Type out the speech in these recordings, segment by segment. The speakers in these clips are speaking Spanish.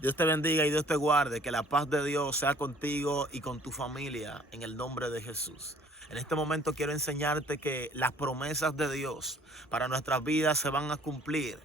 Dios te bendiga y Dios te guarde. Que la paz de Dios sea contigo y con tu familia en el nombre de Jesús. En este momento quiero enseñarte que las promesas de Dios para nuestras vidas se van a cumplir,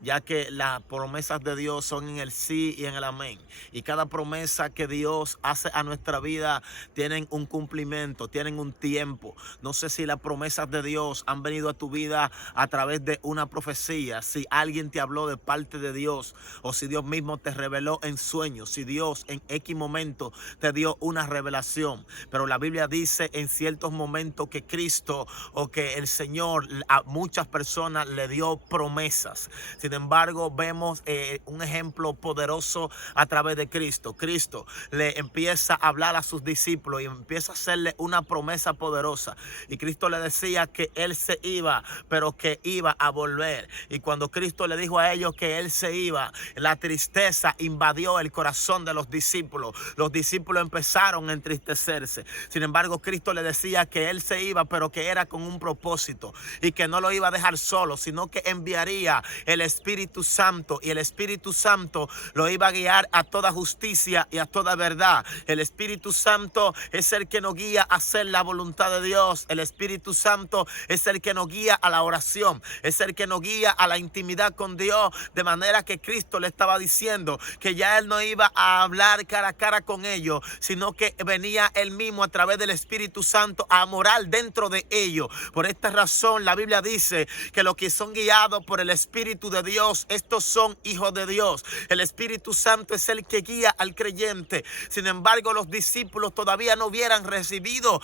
ya que las promesas de Dios son en el sí y en el amén. Y cada promesa que Dios hace a nuestra vida tienen un cumplimiento, tienen un tiempo. No sé si las promesas de Dios han venido a tu vida a través de una profecía, si alguien te habló de parte de Dios, o si Dios mismo te reveló en sueños, si Dios en X momento te dio una revelación. Pero la Biblia dice en ciertos momentos que Cristo o que el Señor a muchas personas le dio promesas. Sin embargo, vemos un ejemplo poderoso a través de Cristo. Cristo le empieza a hablar a sus discípulos y empieza a hacerle una promesa poderosa. Y Cristo le decía que Él se iba, pero que iba a volver. Y cuando Cristo le dijo a ellos que Él se iba, la tristeza invadió el corazón de los discípulos. Los discípulos empezaron a entristecerse. Sin embargo, Cristo le decía que Él se iba, pero que era con un propósito y que no lo iba a dejar solo, sino que enviaría el Espíritu Santo, y el Espíritu Santo lo iba a guiar a toda justicia y a toda verdad. El Espíritu Santo es el que nos guía a hacer la voluntad de Dios. El Espíritu Santo es el que nos guía a la oración, es el que nos guía a la intimidad con Dios, de manera que Cristo le estaba diciendo que ya Él no iba a hablar cara a cara con ellos, sino que venía Él mismo a través del Espíritu Santo a morar dentro de ellos. Por esta razón la Biblia dice que los que son guiados por el Espíritu de Dios, estos son hijos de Dios. El Espíritu Santo es el que guía al creyente. Sin embargo, los discípulos todavía no hubieran recibido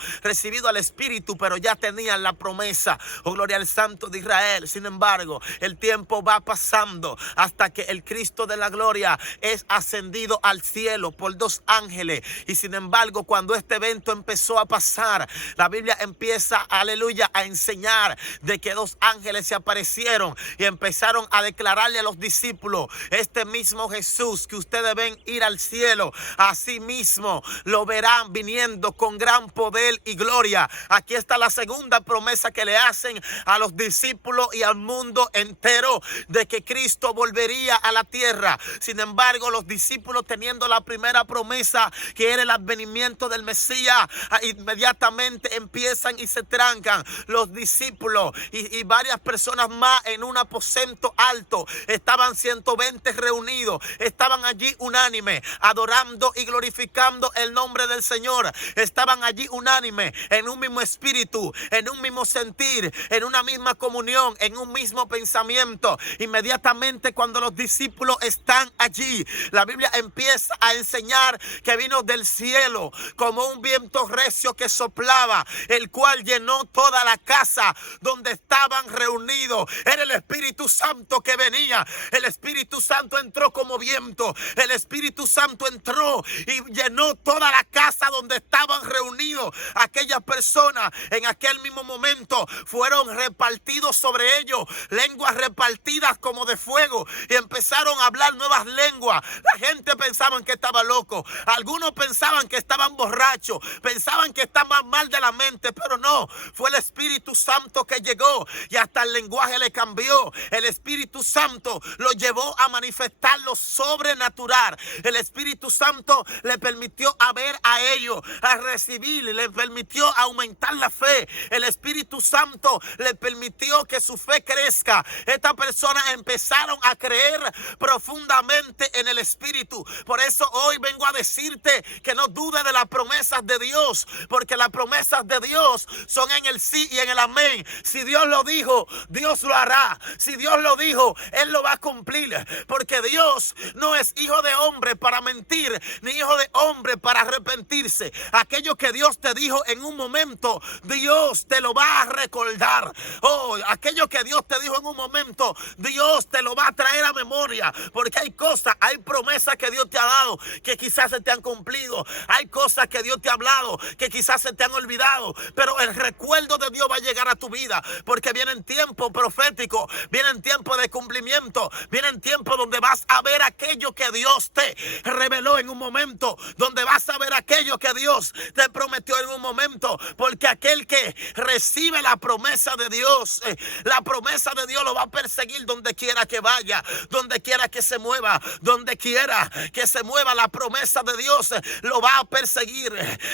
al Espíritu, pero ya tenían la promesa. Oh, gloria al Santo de Israel. Sin embargo, el tiempo va pasando hasta que el Cristo de la gloria es ascendido al cielo por dos ángeles. Y sin embargo, cuando este evento empezó a pasar, la Biblia empieza, aleluya, a enseñar de que dos ángeles se aparecieron y empezaron a declararle a los discípulos: este mismo Jesús que ustedes ven ir al cielo, así mismo lo verán viniendo con gran poder y gloria. Aquí está la segunda promesa que le hacen a los discípulos y al mundo entero, de que Cristo volvería a la tierra. Sin embargo, los discípulos, teniendo la primera promesa, que era el advenimiento del Mesías, inmediatamente empiezan y se trancan los discípulos y varias personas más en un aposento alto. Estaban 120 reunidos, estaban allí unánime, adorando y glorificando el nombre del Señor. Estaban allí unánime, en un mismo espíritu, en un mismo sentir, en una misma comunión, en un mismo pensamiento. Inmediatamente cuando los discípulos están allí, la Biblia empieza a enseñar que vino del cielo como un viento recio que soplaba, el cual llenó toda la casa donde estaban reunidos. Era el Espíritu Santo que venía. El Espíritu Santo entró como viento. El Espíritu Santo entró y llenó toda la casa donde estaban reunidos. Aquellas personas en aquel mismo momento fueron repartidos sobre ellos lenguas repartidas como de fuego, y empezaron a hablar nuevas lenguas. La gente pensaban que estaba loco, algunos pensaban que estaban borrachos, pensaban que estaban mal de la mente, pero no, fue el Espíritu Santo que llegó y hasta el lenguaje le cambió. El Espíritu Santo lo llevó a manifestar lo sobrenatural. El Espíritu Santo le permitió a ver a ellos, a recibir, le permitió aumentar la fe. El Espíritu Santo le permitió que su fe crezca. Estas personas empezaron a creer profundamente en el Espíritu. Por eso hoy vengo a decirte que no dudes de las promesas de Dios, porque las promesas de Dios son en el sí y en el amén. Si Dios lo dijo, Dios lo hará. Si Dios lo dijo, Él lo va a cumplir, porque Dios no es hijo de hombre para mentir, ni hijo de hombre para arrepentirse. Aquello que Dios te dijo en un momento, Dios te lo va a recordar. Oh, aquello que Dios te dijo en un momento, Dios te lo va a traer a memoria, porque hay cosas, hay promesas que Dios te ha dado que quizás se te han cumplido. Hay cosas que Dios te ha hablado que quizás se te han olvidado, pero el recuerdo de Dios va a llegar a tu vida, porque vienen tiempos proféticos, vienen tiempos tiempos de cumplimiento, vienen tiempos donde vas a ver aquello que Dios te reveló en un momento, donde vas a ver aquello que Dios te prometió en un momento, porque aquel que recibe la promesa de Dios, la promesa de Dios lo va a perseguir donde quiera que vaya, donde quiera que se mueva, donde quiera que se mueva, la promesa de Dios lo va a perseguir.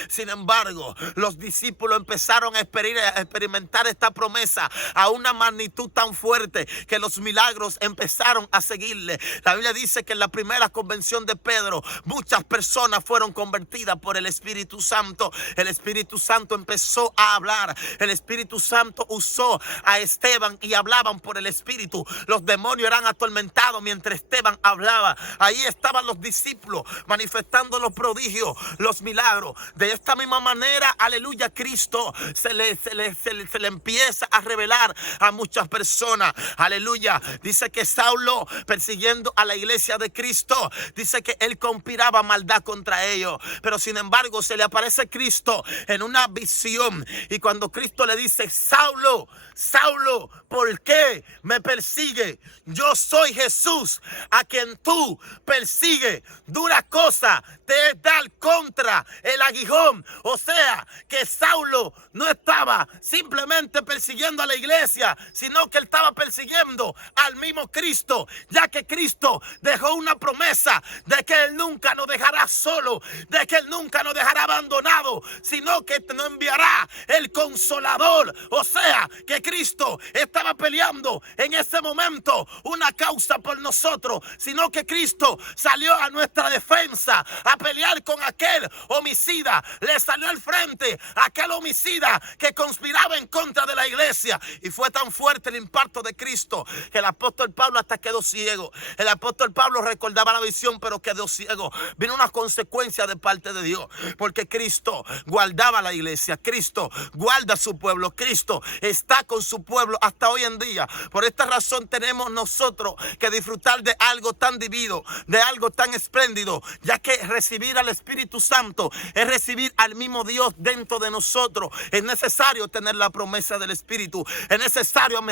Sin embargo, los discípulos empezaron a experimentar esta promesa a una magnitud tan fuerte que los milagros empezaron a seguirle. La Biblia dice que en la primera convención de Pedro, muchas personas fueron convertidas por el Espíritu Santo. El Espíritu Santo empezó a hablar. El Espíritu Santo usó a Esteban y hablaban por el Espíritu. Los demonios eran atormentados mientras Esteban hablaba. Ahí estaban los discípulos manifestando los prodigios, los milagros. De esta misma manera, aleluya, Cristo se le empieza a revelar a muchas personas. Aleluya. Dice que Saulo, persiguiendo a la iglesia de Cristo, dice que él conspiraba maldad contra ellos. Pero sin embargo, se le aparece Cristo en una visión. Y cuando Cristo le dice: Saulo, Saulo, ¿por qué me persigue? Yo soy Jesús a quien tú persigues. Dura cosa te es dar contra el aguijón. O sea, que Saulo no estaba simplemente persiguiendo a la iglesia, sino que él estaba persiguiendo al mismo Cristo, ya que Cristo dejó una promesa de que él nunca nos dejará solo, de que él nunca nos dejará abandonado, sino que nos enviará el Consolador. O sea, que Cristo estaba peleando en ese momento una causa por nosotros, sino que Cristo salió a nuestra defensa a pelear con aquel homicida. Le salió al frente a aquel homicida que conspiraba en contra de la iglesia. Y fue tan fuerte el impacto de Cristo que el apóstol Pablo hasta quedó ciego. El apóstol Pablo recordaba la visión, pero quedó ciego. Vino una consecuencia de parte de Dios, porque Cristo guardaba la iglesia. Cristo guarda a su pueblo. Cristo está con su pueblo hasta hoy en día. Por esta razón tenemos nosotros que disfrutar de algo tan divino, de algo tan espléndido, ya que recibir al Espíritu Santo es recibir al mismo Dios dentro de nosotros. Es necesario tener la promesa del Espíritu. Es necesario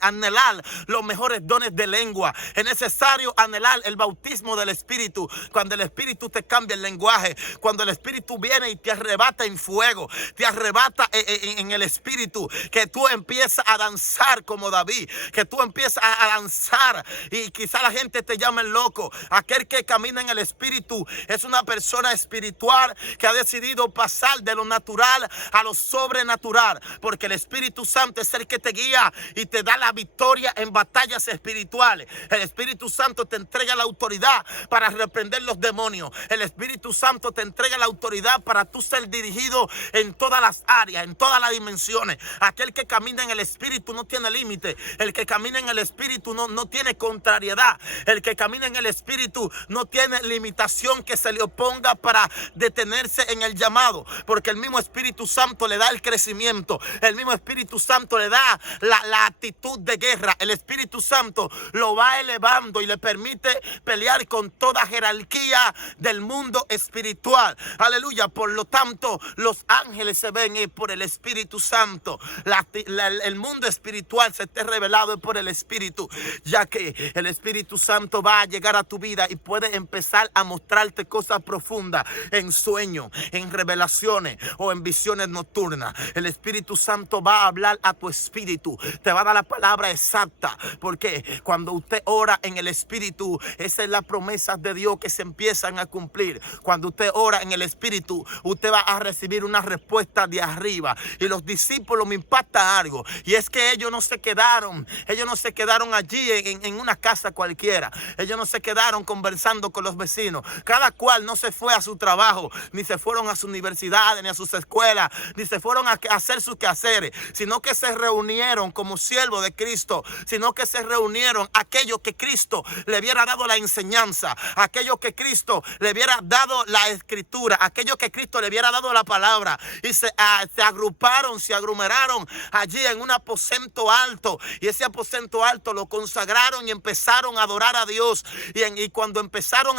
anhelar los mejores dones de lengua. Es necesario anhelar el bautismo del Espíritu. Cuando el Espíritu te cambia el lenguaje, cuando el Espíritu viene y te arrebata en fuego, te arrebata en el Espíritu, que tú empiezas a danzar como David, que tú empiezas a danzar y quizá la gente te llame loco. Aquel que camina en el Espíritu es una persona espiritual que ha decidido pasar de lo natural a lo sobrenatural, porque el Espíritu Santo es el que te guía y te da la victoria en batallas espirituales. El Espíritu Santo te entrega la autoridad para reprender los demonios. El Espíritu Santo te entrega la autoridad para tú ser dirigido en todas las áreas, en todas las dimensiones. Aquel que camina en el Espíritu no tiene límite. El que camina en el Espíritu no tiene contrariedad. El que camina en el Espíritu no tiene limitación que se le oponga para detenerse en el llamado, porque el mismo Espíritu Santo le da el crecimiento. El mismo Espíritu Santo le da la actitud de guerra. El Espíritu Santo lo va elevando y le permite pelear con toda jerarquía del mundo espiritual. Aleluya. Por lo tanto, los ángeles se ven por el Espíritu Santo. El mundo espiritual se esté revelado por el Espíritu, ya que el Espíritu Santo va a llegar a tu vida y puede empezar a mostrarte cosas profundas en sueños, en revelaciones o en visiones nocturnas. El Espíritu Santo va a hablar a tu espíritu, te va a dar la palabra exacta, porque cuando usted ora en el Espíritu, esas son las promesas de Dios que se empiezan a cumplir. Cuando usted ora en el Espíritu, usted va a recibir una respuesta de arriba. Y los discípulos me impacta algo, y es que ellos no se quedaron allí en una casa cualquiera. Ellos no se quedaron conversando con los vecinos. Cada cual no se fue a su trabajo, ni se fueron a sus universidades, ni a sus escuelas, ni se fueron a hacer sus quehaceres, sino que se reunieron como siervos de Cristo, sino que se reunieron aquellos que Cristo le hubiera dado la enseñanza, aquellos que Cristo le hubiera dado la escritura, aquellos que Cristo le hubiera dado la palabra, y se agruparon, se aglomeraron allí en un aposento alto, y ese aposento alto lo consagraron y empezaron a adorar a Dios. Y cuando empezaron